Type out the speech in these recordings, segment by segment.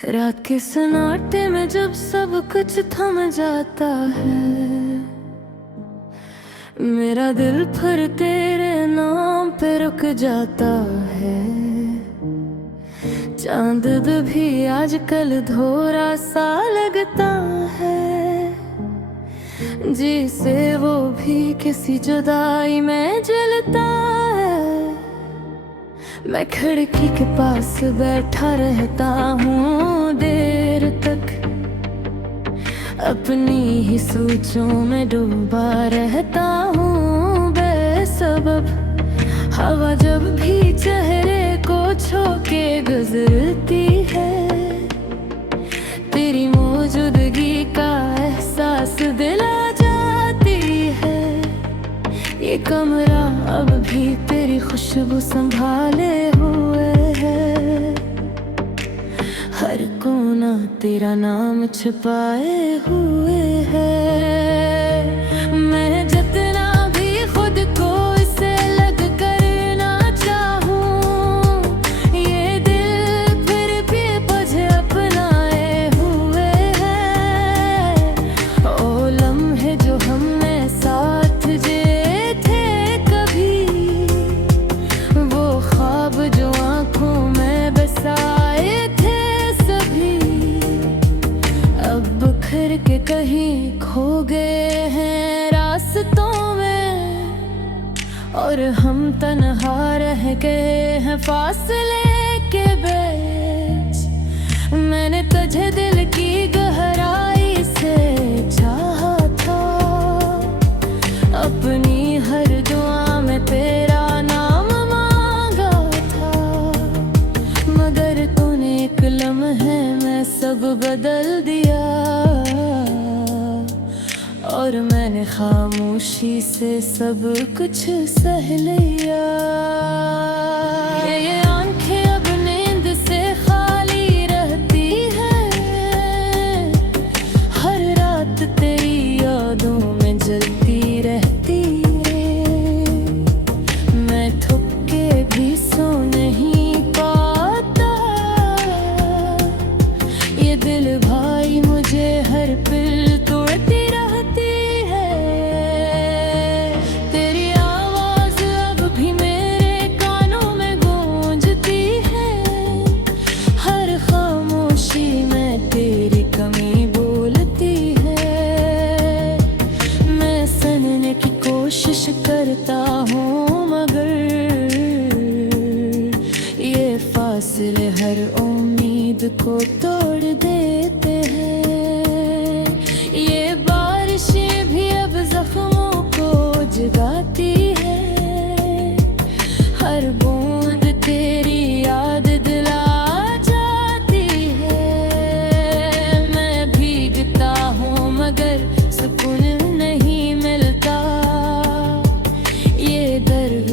रात के सन्नाटे में जब सब कुछ थम जाता है, मेरा दिल फिर तेरे नाम पे रुक जाता है। चांद भी आजकल धोरा सा लगता है, जिसे वो भी किसी जुदाई में जलता है। मैं खिड़की के पास बैठा रहता हूँ देर तक, अपनी ही सोचों में डूबा रहता हूँ बेसबब। हवा जब भी चेहरे को छू के गुजरती है, तेरी मौजूदगी का एहसास दिला जाती है। ये कमरा अब भी तेरी खुशबू संभाले हुए है, हर कोना तेरा नाम छुपाए हुए है। मैं जितना भी खुद को इसे लग कर ना चाहूं, ये दिल फिर भी मुझे अपनाए हुए है। ओ लम्हे जो हमने साथ जिए थे कभी, वो ख्वाब जो आंखों में बसाए थे सभी, अब बिखर के कहीं खो गए हैं रास्तों में। और हम तन्हा रह गए हैं फासले के बीच। मैंने तुझे दिल की गहराई से चाहा था, अपनी हर दुआ में तेरा नाम मांगा था। मगर तूने एक लम्हे में सब बदल दिया, और मैंने खामोशी से सब कुछ सह लिया। ये आंखें अब नींद से खाली रहती हैं, हर रात तेरी यादों में जलती रहती है। मैं थक के भी सो नहीं पाता, ये दिल भाई मुझे हर पल तोड़ती रहती है। तेरी आवाज अब भी मेरे कानों में गूंजती है, हर खामोशी में तेरी कमी बोलती है। मैं सुनने की कोशिश करता हूँ, मगर ये फासले हर उम्मीद को तोड़ देते हैं। ये बारिशें भी अब जख्मों को जगाती है, हर बूंद तेरी याद दिला जाती है। मैं भीगता हूँ मगर सुकून नहीं मिलता, ये दर्द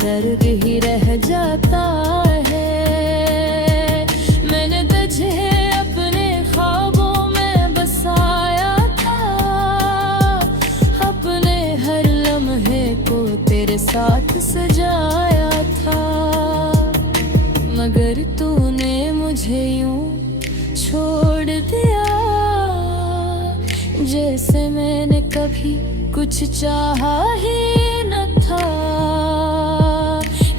दर्द ही रह जाता है। मैंने तुझे अपने ख्वाबों में बसाया था, अपने हर लम्हे को तेरे साथ सजाया था। मगर तूने मुझे यूं छोड़ दिया, जैसे मैंने कभी कुछ चाहा ही न था।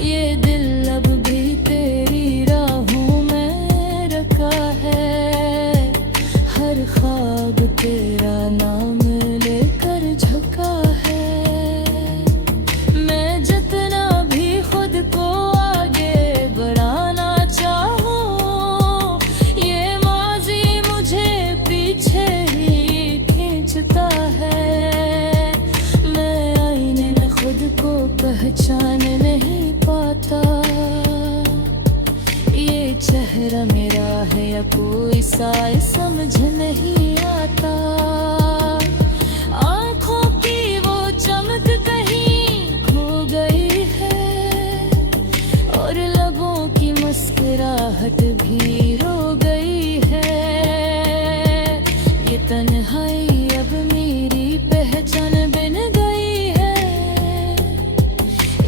ये दिल अब भी तेरी राहों में रखा है, हर ख्वाब तेरा नाम लेकर झुका है। मैं जितना भी खुद को आगे बढ़ाना चाहूं, ये माजी मुझे पीछे ही खींचता है। मैं आईने में खुद को पहचान नहीं पाता, ये चेहरा मेरा है या कोई सा समझ नहीं आता। आँखों की वो चमक कहीं खो गई है, और लबों की मुस्कुराहट भी रो गई है। ये तन्हाई अब मेरी पहचान बन गई है,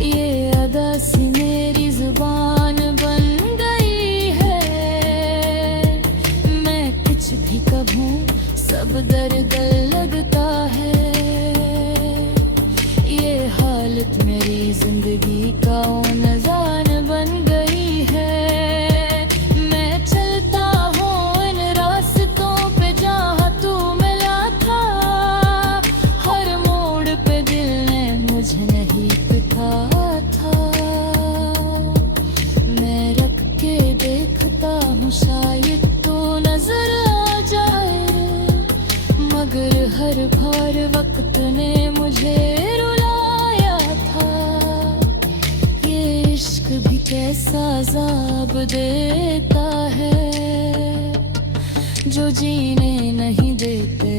ये अदा सी मेरी जुबान बन गई है। सब दर्द लगता है। ये हालत मेरी जिंदगी का नजान बन गई है। मैं चलता हूँ इन रास्तों पे जहाँ तू मिला था। हर मोड़ पे दिल ने मुझे नहीं बिठाया था। मैं रख के देखता हूँ शायद तू नजर आ जाए, मगर हर बार वक्त ने मुझे रुलाया था। ये इश्क भी कैसा अज़ाब देता है, जो जीने नहीं देते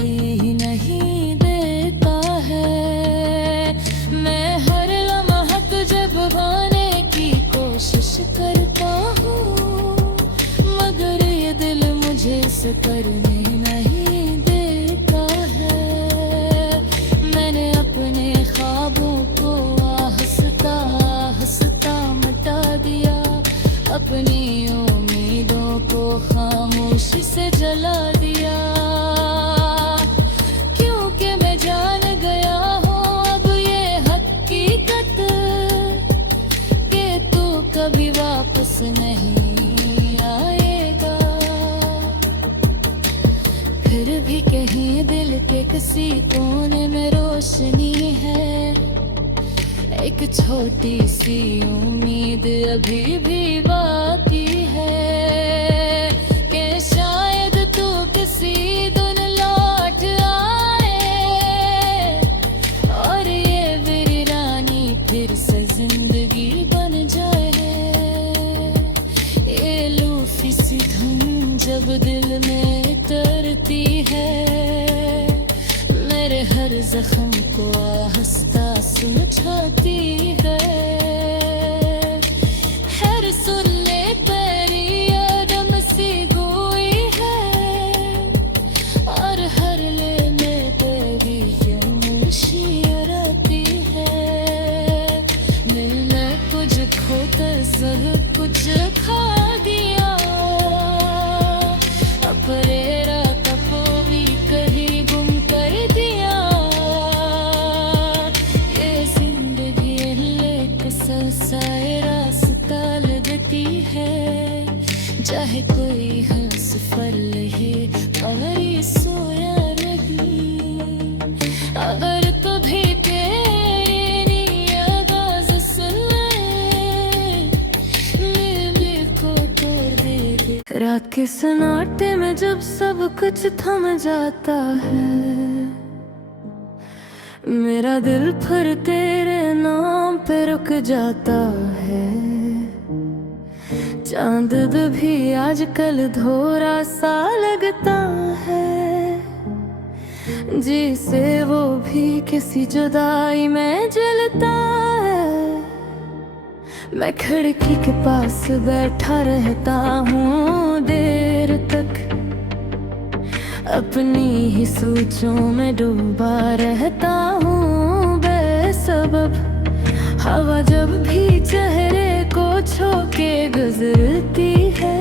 ही नहीं देता है। मैं हर लम्हा तुझे भुलाने की कोशिश करता हूँ, मगर ये दिल मुझे इसे करने नहीं देता है। मैंने अपने ख्वाबों को हंसता हंसता मिटा दिया, अपनी उम्मीदों को खामोशी से जला दिया। क्योंकि मैं जान गया हूँ अब ये हकीकत कि तू कभी वापस नहीं आएगा। फिर भी कहीं दिल के किसी कोने में रोशनी है, एक छोटी सी उम्मीद अभी भी बाकी है कि शायद तू किसी दिन लौट आए और ये वीरानी फिर से जिंदगी बन जाए। ये लूफी सी धुन जब दिल में उतरती है, मेरे हर जख्म को आहिस्ता सुलझाती है। हर सुरले तेरी यादम सी गोई है, और हर ले में तेरी मुशीरती है। मिलने तुझको तो सब कुछ खा दिया, अपरेरा कपोवी कहीं गुम कर दिया। ये जिंदगी लेके सलसाए रास्ता लगती है, चाहे कोई हंस फर ले और ये सोया नहीं। अगर कभी तेरी आवाज़ सुने, मेरे को तोड़ दे। रात के सन्नाटे में जब सब कुछ थम जाता है, मेरा दिल फिर तेरे नाम पे रुक जाता है। चांद भी आजकल धोरा सा लगता है, जिसे वो भी किसी जुदाई में जलता है। मैं खिड़की के पास बैठा रहता हूँ देर तक, अपनी ही सोचों में डूबा रहता हूँ बेसबब। हवा जब भी चेहरे को छू के गुजरती है,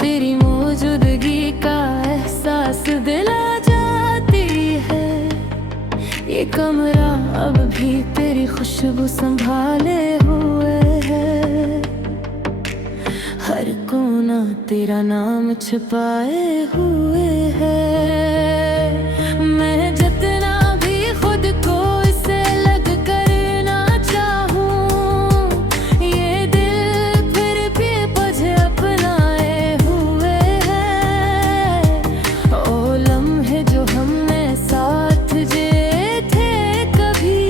तेरी मौजूदगी का एहसास दिला जाती है। ये कमरा अब भी तेरी खुशबू संभाले हुए है, हर कोना तेरा नाम छुपाए हुए है। मैं जितना भी खुद को इसे लग कर ना चाहूं, ये दिल फिर भी मुझे अपनाए हुए है। ओ लम्हे जो हमने साथ जिए थे कभी,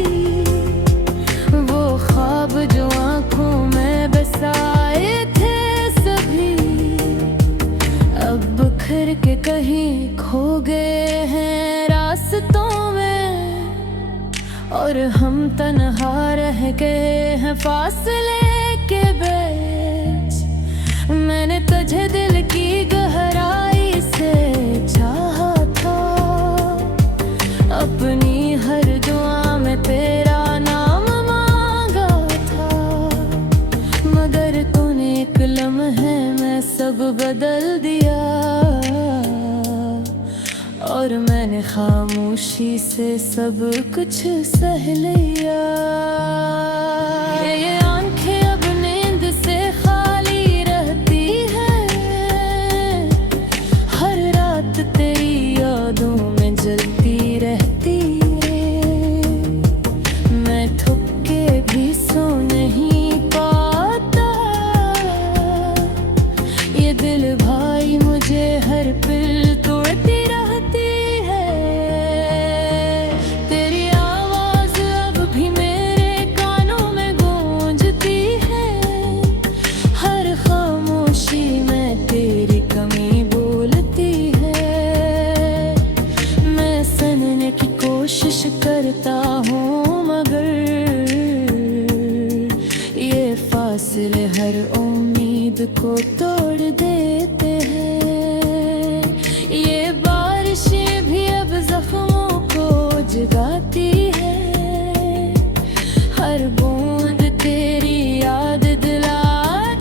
वो ख्वाब जो आंखों में बसाए थे सभी, अब बिखर के कहीं खो गए हैं रास्तों में, और हम तन्हा रह गए हैं फासले के बीच। मैंने तुझे दिल की गहराई से चाहा था, अपनी हर दुआ में तेरा नाम मांगा था, मगर तूने एक लम्हे में सब बदल दिया। और मैंने खामोशी से सब कुछ सह लिया। ये आंखें अब नींद से खाली रहती है, हर रात तेरी यादों में जलती रहती है। मैं थक के भी सो नहीं पाता, ये दिल भाई मुझे हर पल तोड़ती रहती है। तेरी आवाज अब भी मेरे कानों में गूंजती है, हर खामोशी में तेरी कमी बोलती है। मैं सुनने की कोशिश करता हूँ मगर ये फासले हर उम्मीद को तोड़ देते हैं। ये बारिशें भी अब जख्मों को जगाती है, हर बूंद तेरी याद दिला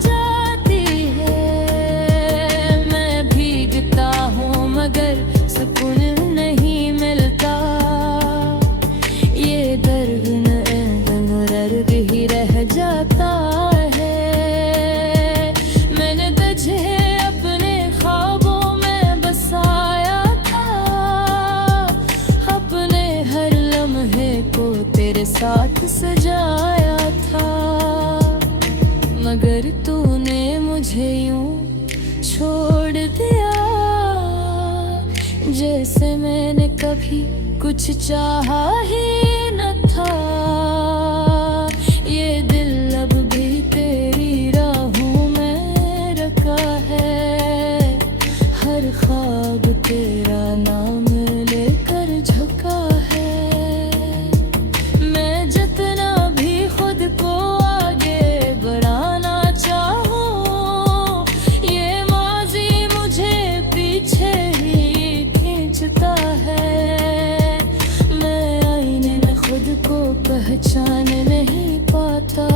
जाती है। मैं भीगता हूँ मगर सुकून नहीं मिलता, ये दर्द दर्द ही रह जाता है। मैंने तुझे अपने ख्वाबों में बसाया था, अपने हर लम्हे को तेरे साथ सजाया था, मगर तूने मुझे यूं छोड़ दिया जैसे मैंने कभी कुछ चाहा ही न था। ये दिल अब भी तेरी राहों में रखा है, हर ख्वाब तेरा नाम लेकर झुका है। मैं जितना भी खुद को आगे बढ़ाना चाहूँ, ये माजी मुझे पीछे ही खींचता है। मैं आईने में खुद को पहचान नहीं पाता,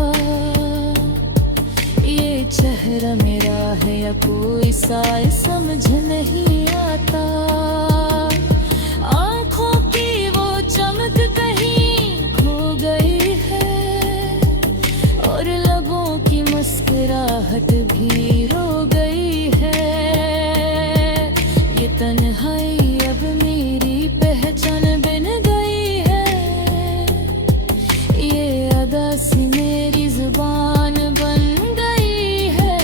ये चेहरा मेरा है या कोई साय समझ नहीं आता। आँखों की वो चमक कहीं खो गई है, और लबों की मुस्कुराहट भी रो गई है। ये तन्हाई अब मेरी पहचान बन गई है, ये अदा सी मेरी जुबान बन गई है।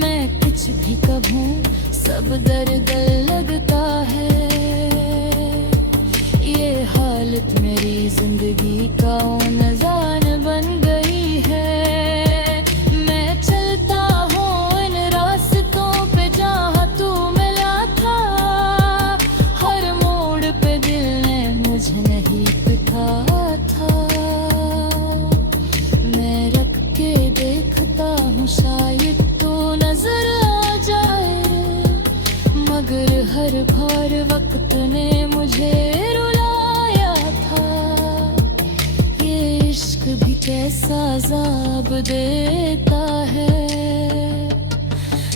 मैं कुछ भी कहूँ सब दर्द लगता है, ये हालत मेरी जिंदगी का नजान बन गई है। मैं चलता हूँ इन रास्तों पे जहाँ तू मिला था, हर मोड़ पे दिल ने मुझे नहीं पिटा था। मैं रख के देखता हूँ शायद तो नजर आ जाए, मगर हर बार वक्त ने मुझे रुलाया था। ये इश्क भी कैसा अज़ाब देता है,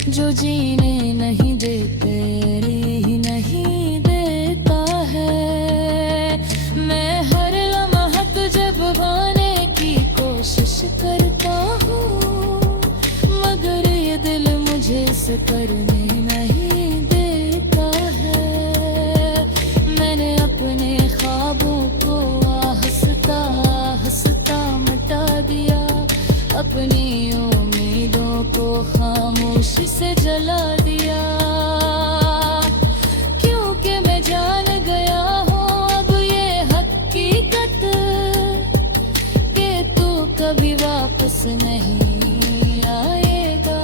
जो जीने नहीं देते ही नहीं देता है। मैं हर लम्हा तुझे भुलाने की कोशिश करता हूँ, मगर ये दिल मुझे इसे करने नहीं देता है। मैंने अपने ख्वाबों को हंसता हंसता मिटा दिया, अपनी उम्मीदों को खामोशी से जला दिया। क्योंकि मैं जान गया हूँ अब ये हकीकत, कि तू कभी वापस नहीं आएगा।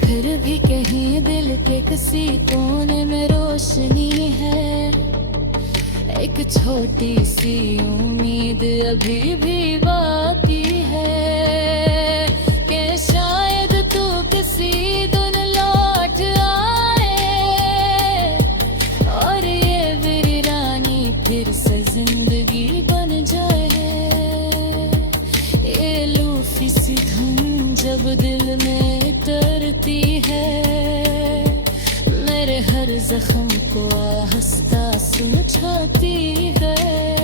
फिर भी कहीं दिल के किसी कोने में रोशनी है, एक छोटी सी उम्मीद अभी भी बाकी है, कि शायद तू किसी दिन लौट आए, और ये वीरानी फिर से जिंदगी बन जाए। ये लूफी सी धुन जब दिल में उतरती है, जख्म को आहिस्ता सुलझाती है।